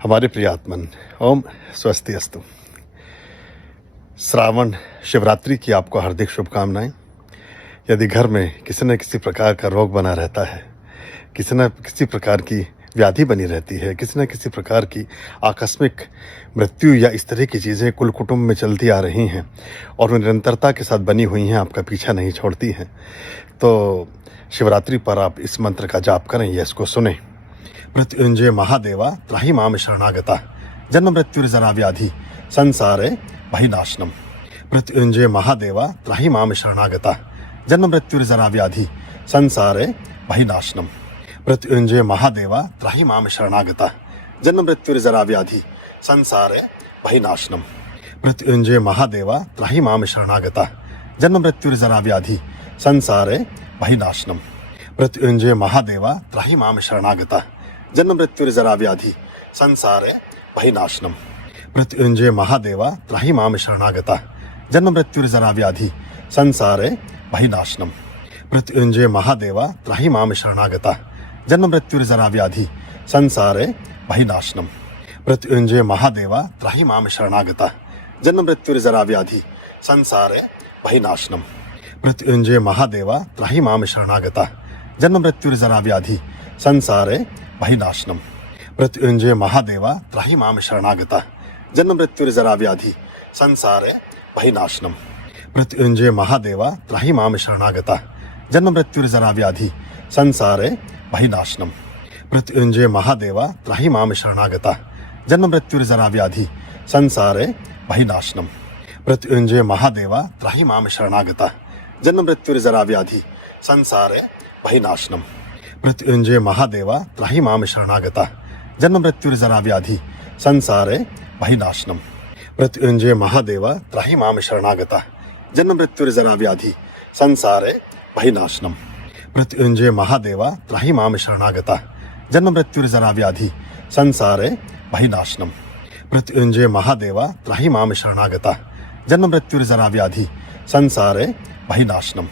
हमारे प्रिय आत्मन, ओम स्वस्ति अस्तु। श्रावण शिवरात्रि की आपको हार्दिक शुभकामनाएं। यदि घर में किसी न किसी प्रकार का रोग बना रहता है, किसी न किसी प्रकार की व्याधि बनी रहती है, किसी न किसी प्रकार की आकस्मिक मृत्यु या इस तरह की चीज़ें कुल कुटुंब में चलती आ रही हैं और वो निरंतरता के साथ बनी हुई हैं, आपका पीछा नहीं छोड़ती हैं, तो शिवरात्रि पर आप इस मंत्र का जाप करें या इसको सुनें। मृत्युंजय महादेवा त्राहि माम शरणागता जन्म मृत्युर्जरा व्याधि संसारे भयनाशनम। मृत्युंजय महादेवा त्राहि माम शरणागता जन्म मृत्युर्जरा व्याधि संसारे भयनाशनम। मृत्युंजय महादेवा त्राहि माम शरणागता जन्म मृत्युर्जरा व्याधि संसारे भयनाशनम। मृत्युंजय महादेवा त्राहि माम शरणागता जन्म मृत्युर्जरा व्याधि संसारे भयनाशनम। मृत्युंजय महादेवा त्राहि माम शरणागता जन्म मृत्युर्जरा व्याधि संसारे भयनाशनम। मृत्युंजय महादेवा त्राहि माम शरणागता जन्म मृत्युर्जरा व्याधि संसारे भयनाशनम। मृत्युंजय महादेवा त्राहि माम शरणागता जन्म मृत्युर्जरा व्याधि संसारे भयनाशनम। मृत्युंजय महादेवा त्राहि माम शरणागता जन्म मृत्युर्जरा व्याधि संसारे भयनाशनम। मृत्युंजय महादेवा त्राहि माम शरणागता जन्म मृत्युर्जरा व्याधि संसारे भयनाशनम। मृत्युंजय महादेवा त्राहि माम शरणागता जन्म मृत्युर्जरा व्याधि संसारे भयनाशनम। मृत्युंजय महादेवा त्राहि माम शरणागता जन्म मृत्युर्जरा व्याधि संसारे भयनाशनम। मृत्युंजय महादेवा त्राहि माम शरणागता जन्म मृत्युर्जरा व्याधि संसारे भयनाशनम। मृत्युंजय महादेवा त्राहि माम शरणागता जन्म मृत्युर्जरा व्याधि संसारे भयनाशनम। मृत्युंजय महादेवा त्राहि माम शरणागता जन्म मृत्युर्जरा व्याधि संसारे भयनाशनम। मृत्युंजय महादेवा त्राहि माम शरणागता जन्म मृत्युर्जरा व्याधि संसारे भयनाशनम। मृत्युंजय महादेवा त्राहि माम शरणागता जन्म मृत्युर्जरा व्याधि संसारे भयनाशनम। मृत्युंजय महादेवा त्राहि माम शरणागता जन्म मृत्युर्जरा व्याधि संसारे भयनाशनम।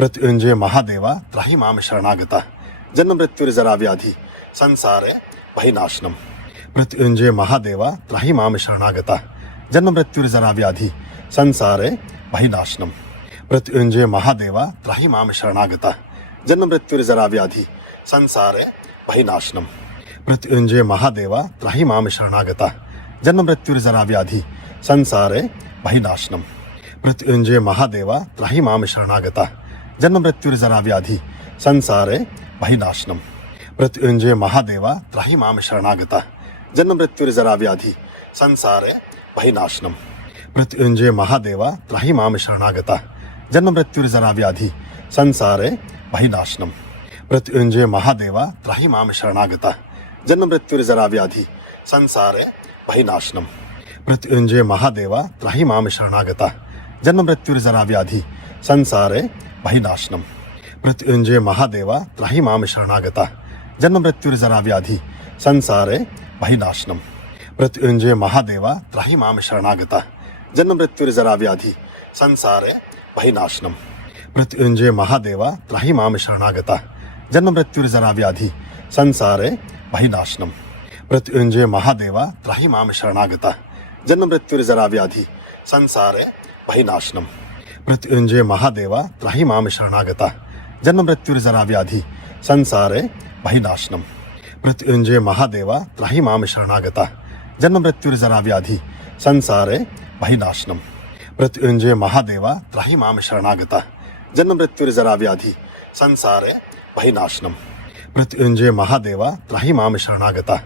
मृत्युंजय महादेवा त्राहि माम शरणागता जन्म मृत्युर्जरा व्याधि संसारे भयनाशनम। मृत्युंजय महादेवा त्राहि माम शरणागता जन्म मृत्युर्जरा व्याधि संसारे भयनाशनम। मृत्युंजय महादेवा त्राहि माम शरणागता जन्म मृत्युर्जरा व्याधि संसारे भयनाशनम। मृत्युंजय महादेवा त्राहि माम शरणागता जन्म मृत्युर्जरा व्याधि संसारे भयनाशनम। मृत्युंजय महादेवा त्राहि माम शरणागता जन्म मृत्युर्जरा व्याधि संसारे भयनाशनम। मृत्युंजय महादेवा त्राहि माम शरणागता जन्म मृत्युर्जरा व्याधि संसारे भयनाशनम। मृत्युंजय महादेवा त्राहि माम शरणागता जन्म मृत्युर्जरा व्याधि संसारे भयनाशनम। मृत्युंजय महादेवा त्राहि माम शरणागता जन्म मृत्युर्जरा व्याधि संसारे भयनाशनम। मृत्युंजय महादेवा त्राहि माम शरणागता जन्म मृत्युर्जरा व्याधि संसारे भयनाशनम। मृत्युंजय महादेवा त्राहि माम शरणागता जन्म मृत्युर्जरा व्याधि संसारे भयनाशनम। मृत्युंजय महादेवा त्राहि माम शरणागता जन्म मृत्युर्जरा व्याधि संसारे भयनाशनम। मृत्युंजय महादेवा त्राहि माम शरणागता जन्म मृत्युर्जरा व्याधि संसारे भयनाशनम। मृत्युंजय महादेवा त्राहि माम शरणागता जन्म मृत्युर्जरा व्याधि संसारे भयनाशनम। मृत्युंजय महादेवा त्राहि माम शरणागता जन्म मृत्युर्जरा व्याधि संसारे भयनाशनम। मृत्युंजय महादेवा त्राहि माम शरणागता जन्म मृत्युर्जरा व्याधि संसारे भयनाशनम। मृत्युंजय महादेवा त्राहि माम शरणागता जन्म मृत्युर्जरा व्याधि संसारे भयनाशनम। मृत्युंजय महादेवा त्राहि माम शरणागता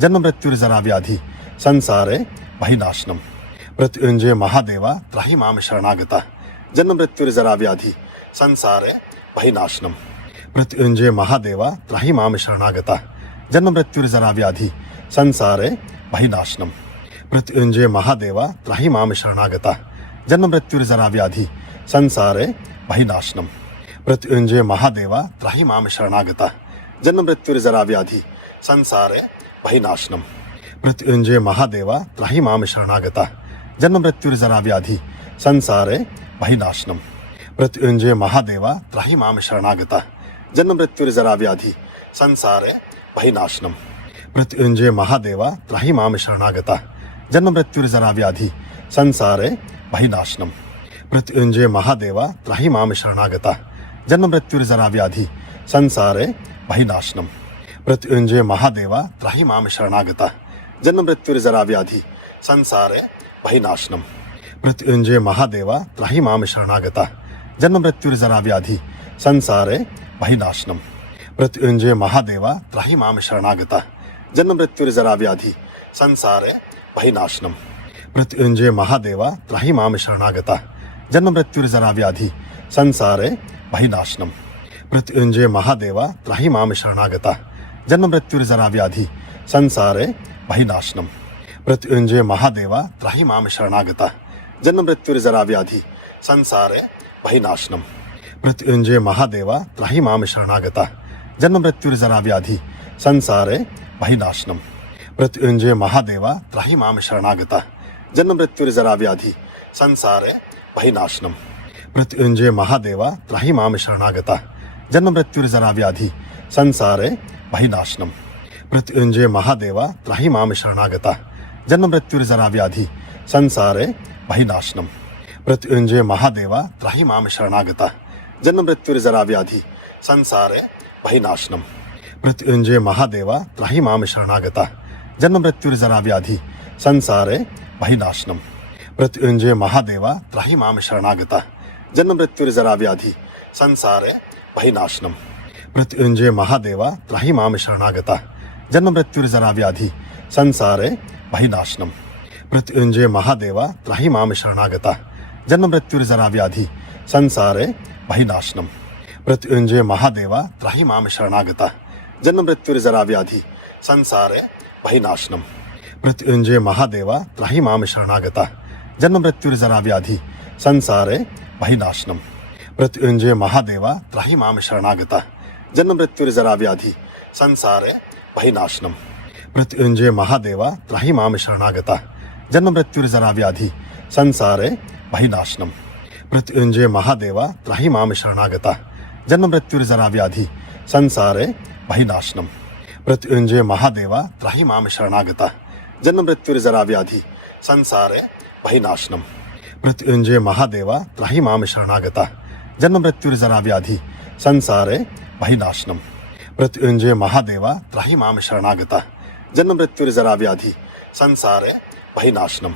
जन्म मृत्युर्जरा व्याधि संसारे भयनाशनम। मृत्युंजय महादेवा त्राहि माम शरणागता जन्म मृत्युर्जरा व्याधि संसारे भयनाशनम। मृत्युंजय महादेवा त्राहि माम शरणागता जन्म मृत्युर्जरा व्याधि संसारे भयनाशनम। मृत्युंजय महादेवा त्राहि माम शरणागता जन्म मृत्युर्जरा व्याधि संसारे भयनाशनम। मृत्युंजय महादेवा त्राहि माम शरणागता जन्म मृत्युर्जरा व्याधि संसारे भयनाशनम। मृत्युंजय महादेवा त्राहि माम शरणागता जन्म मृत्युर्जरा व्याधि संसारे भयनाशनम। मृत्युंजय महादेवा त्राहि माम शरणागता जन्म मृत्युर्जरा व्याधि संसारे भयनाशनम। मृत्युंजय महादेवा त्राहि माम शरणागता जन्म मृत्युर्जरा व्याधि संसारे भयनाशनम मृत्युंजय महादेवा त्राहि माम शरणागता जन्म मृत्युर्जरा व्याधि संसारे भयनाशनम मृत्युंजय महादेवा त्राहि माम शरणागता जन्म मृत्युर्जरा व्याधि संसारे भयनाशनम मृत्युंजय महादेवा त्राहि माम शरणागता जन्म मृत्युर्जरा व्याधि संसारे भयनाशनम मृत्युंजय महादेवा त्राहि माम शरणागता जन्म मृत्युर्जरा व्याधि संसारे भयनाशनम मृत्युंजय महादेवा त्राहि माम शरणागता जन्म मृत्युर्जरा व्याधि संसारे भयनाशनम मृत्युंजय महादेवा त्राहि माम शरणागता जन्म मृत्युर्जरा व्याधि संसारे भयनाशनम मृत्युंजय महादेवा त्राहि माम शरणागता जन्म मृत्युर्जरा व्याधि संसारे भयनाशनम मृत्युंजय महादेवा त्राहि माम शरणागता जन्म मृत्युर्जरा व्याधि संसारे भयनाशनम मृत्युंजय महादेवा त्राहि माम शरणागता जन्म मृत्युर्जरा व्याधि संसारे भयनाशनम मृत्युंजय महादेवा त्राहि माम शरणागता जन्म मृत्युर्जरा व्याधि संसारे भयनाशनम मृत्युंजय महादेवा त्राहि माम शरणागता जन्म मृत्युर्जरा व्याधि संसारे भयनाशनम मृत्युंजय महादेवा त्राहि माम शरणागता जन्म मृत्युर्जरा व्याधि संसारे भयनाशनम मृत्युंजय महादेवा त्राहि माम शरणागता जन्म मृत्युर्जरा व्याधि संसारे भयनाशनम मृत्युंजय महादेवा त्राहि माम शरणागता जन्म मृत्युर्जरा व्याधि संसारे भयनाशनम मृत्युंजय महादेवा त्राहि माम शरणागता जन्म मृत्युर्जरा व्याधि संसारे भयनाशनम मृत्युंजय महादेवा त्राहि माम शरणागता जन्म मृत्युर्जरा व्याधि संसारे भयनाशनम मृत्युंजय महादेवा त्राहि माम शरणागता जन्म मृत्युर्जरा व्याधि संसारे भयनाशनम मृत्युंजय महादेवा त्राहि माम शरणागता जन्म मृत्युर्जरा व्याधि संसारे भयनाशनम मृत्युंजय महादेवा त्राहि माम शरणागता जन्म मृत्युर्जरा व्याधि संसारे भयनाशनम मृत्युंजय महादेवा त्राहि माम शरणागता जन्म मृत्युर्जरा व्याधि संसारे भयनाशनम मृत्युंजय महादेवा त्राहि माम शरणागता जन्म मृत्युर्जरा व्याधि संसारे भयनाशनम मृत्युंजय महादेवा त्राहि माम शरणागता जन्म मृत्युर्जरा व्याधि संसारे भयनाशनम मृत्युंजय महादेवा त्राहि माम शरणागता जन्म मृत्युर्जरा व्याधि संसारे भयनाशनम मृत्युंजय महादेवा त्राहि माम शरणागता जन्म मृत्युर्जरा व्याधि संसारे भयनाशनम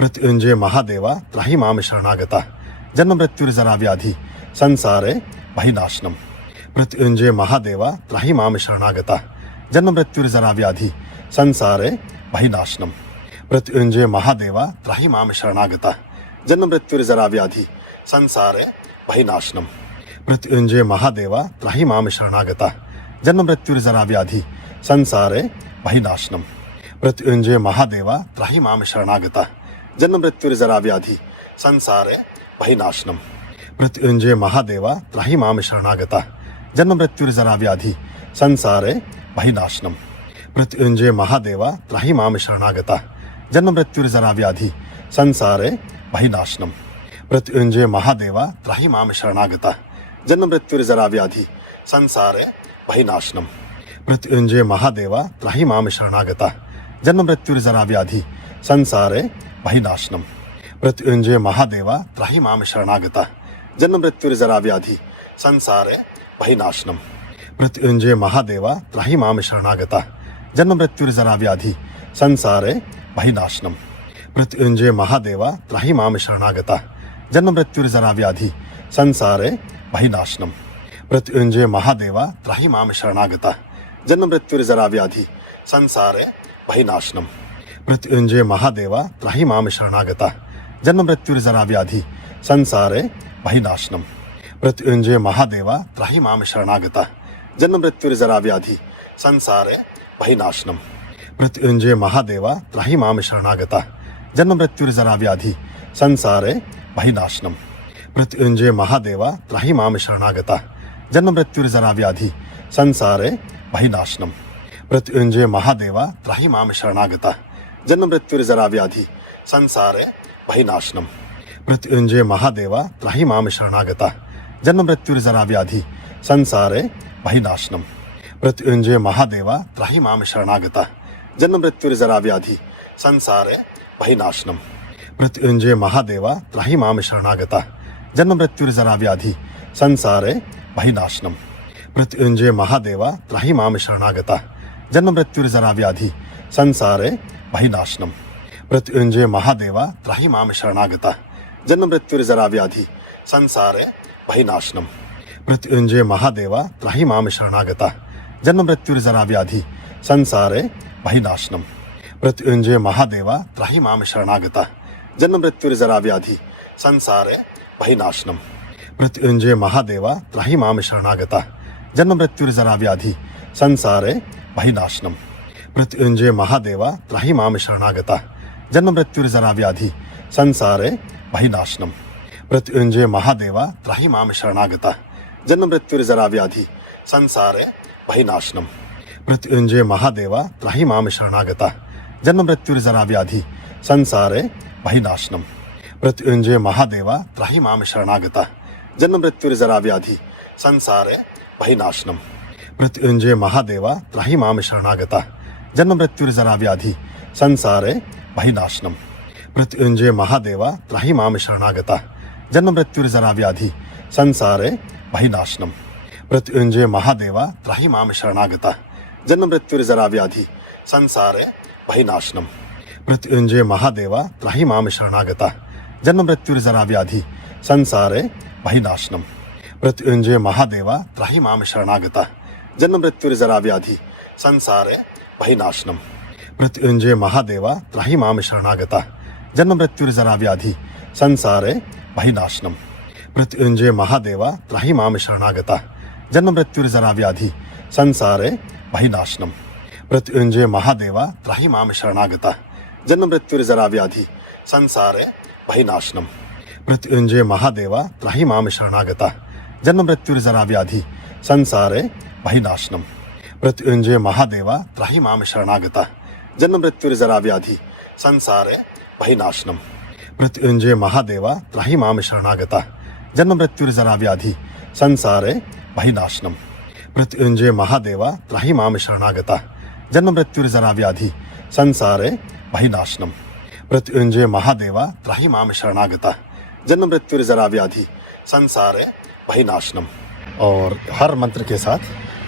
मृत्युंजय महादेवा त्राहि माम शरणागता जन्म मृत्युर्जरा व्याधि संसारे भयनाशनम मृत्युंजय महादेवा त्राहि माम शरणागता जन्म मृत्युर्जरा व्याधि संसारे भयनाशनम मृत्युंजय महादेवा त्राहि माम शरणागता जन्म मृत्युर्जरा व्याधि संसारे भयनाशनम मृत्युंजय महादेवा त्राहि माम शरणागता जन्म मृत्युर्जरा व्याधि संसारे भयनाशनम मृत्युंजय महादेवा त्राहि माम शरणागता जन्म मृत्युर्जरा व्याधि संसारे भयनाशनम मृत्युंजय महादेवा त्राहि माम शरणागता जन्म मृत्युर्जरा व्याधि संसारे भयनाशनम मृत्युंजय महादेवा त्राहि माम शरणागता जन्म मृत्युर्जरा व्याधि संसारे भयनाशनम मृत्युंजय महादेवा त्राहि माम शरणागता जन्म मृत्युर्जरा व्याधि संसारे भयनाशनम मृत्युंजय महादेवा त्राहि माम शरणागता जन्म मृत्युर्जरा व्याधि संसारे भयनाशनम मृत्युंजय महादेवा त्राहि माम शरणागता जन्म मृत्युर्जरा व्याधि संसारे भयनाशनम मृत्युंजय महादेवा त्राहि माम शरणागता जन्म मृत्युर्जरा व्याधि संसारे भयनाशनम मृत्युंजय महादेवा त्राहि माम शरणागता जन्म मृत्युर्जरा व्याधि संसारे भयनाशनम मृत्युंजय महादेवा त्राहि माम शरणागता जन्म मृत्युर्जरा व्याधि संसारे भयनाशनम मृत्युंजय महादेवा त्राहि माम शरणागता जन्म मृत्युर्जरा व्याधि संसारे भयनाशनम मृत्युंजय महादेवा त्राहि माम शरणागता जन्म मृत्युर्जरा व्याधि संसारे भयनाशनम मृत्युंजय महादेवा त्राहि माम शरणागता जन्म मृत्युर्जरा व्याधि संसारे भयनाशनम मृत्युंजय महादेवा त्राहि माम शरणागता जन्म मृत्युर्जरा व्याधि संसारे भयनाशनम मृत्युंजय महादेवा त्राहि माम शरणागता जन्म मृत्युर्जरा व्याधि संसारे भयनाशनम मृत्युंजय महादेवा त्राहि माम शरणागता जन्म मृत्युर्जरा व्याधि संसारे भयनाशनम मृत्युंजय महादेवा त्राहि माम शरणागता जन्म मृत्युर्जरा व्याधि संसारे भयनाशनम मृत्युंजय महादेवा त्राहि माम शरणागता जन्म मृत्युर्जरा व्याधि संसारे भयनाशनम मृत्युंजय महादेवा त्राहि माम शरणागता जन्म मृत्युर्जरा व्याधि संसारे भयनाशनम मृत्युंजय महादेवा त्राहि माम शरणागता जन्म मृत्युर्जरा व्याधि संसारे भयनाशनम मृत्युंजय महादेवा त्राहि माम शरणागता जन्म मृत्युर्जरा व्याधि संसारे भयनाशनम मृत्युंजय महादेवा त्राहि माम शरणागता जन्म मृत्युर्जरा व्याधि संसारे भयनाशनम मृत्युंजय महादेवा त्राहि माम शरणागता जन्म मृत्युर्जरा व्याधि संसारे भयनाशनम मृत्युंजय महादेवा त्राहि माम शरणागता जन्म मृत्युर्जरा व्याधि संसारे भयनाशनम मृत्युंजय महादेवा त्राहि माम शरणागता जन्म मृत्युर्जरा व्याधि संसारे भयनाशनम मृत्युंजय महादेवा त्राहि माम शरणागता जन्म मृत्युर्जरा व्याधि संसारे भयनाशनम मृत्युंजय महादेवा त्राहि माम शरणागता जन्म मृत्युर्जरा व्याधि संसारे भयनाशनम मृत्युंजय महादेवा त्राहि माम शरणागता जन्म मृत्युर्जरा व्याधि संसारे भयनाशनम मृत्युंजय महादेवा त्राहि माम शरणागता जन्म मृत्युर्जरा व्याधि संसारे भयनाशनम मृत्युंजय महादेवा त्राहि माम शरणागता जन्म मृत्युर्जरा व्याधि संसारे भयनाशनम मृत्युंजय महादेवा त्राहि माम शरणागता जन्म मृत्युर्जरा व्याधि संसारे भयनाशनम मृत्युंजय महादेवा त्राहि माम शरणागता जन्म मृत्युर्जरा व्याधि संसारे भयनाशनम मृत्युंजय महादेवा त्राहि माम शरणागता जन्म मृत्युर्जरा व्याधि संसारे भयनाशनम मृत्युंजय महादेवा त्राहि माम शरणागता जन्म मृत्युर्जरा व्याधि संसारे भयनाशनम मृत्युंजय महादेवा त्राहि माम शरणागता जन्म मृत्युर्जरा व्याधि संसारे भयनाशनम मृत्युंजय महादेवा त्राहि माम शरणागता जन्म मृत्युर्जरा व्याधि संसारे भयनाशनम मृत्युंजय महादेवा त्राहि माम शरणागता जन्म मृत्युर्जरा व्याधि संसारे भयनाशनम मृत्युंजय महादेवा त्राहि माम शरणागता जन्म मृत्युर्जरा व्याधि संसारे भयनाशनम मृत्युंजय महादेवा त्राहि माम शरणागता जन्म मृत्युर्जरा व्याधि संसारे भयनाशनम मृत्युंजय महादेवा त्राहि माम शरणागता जन्म मृत्युर्जरा व्याधि संसारे भयनाशनम। और हर मंत्र के साथ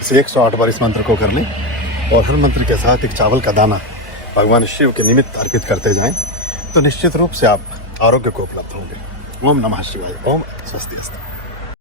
इसे 108 बार इस मंत्र को कर लें और हर मंत्र के साथ एक चावल का दाना भगवान शिव के निमित्त अर्पित करते जाएं तो निश्चित रूप से आप आरोग्य को उपलब्ध होंगे। ओम नमः शिवाय। ओम स्वस्ति अस्तु।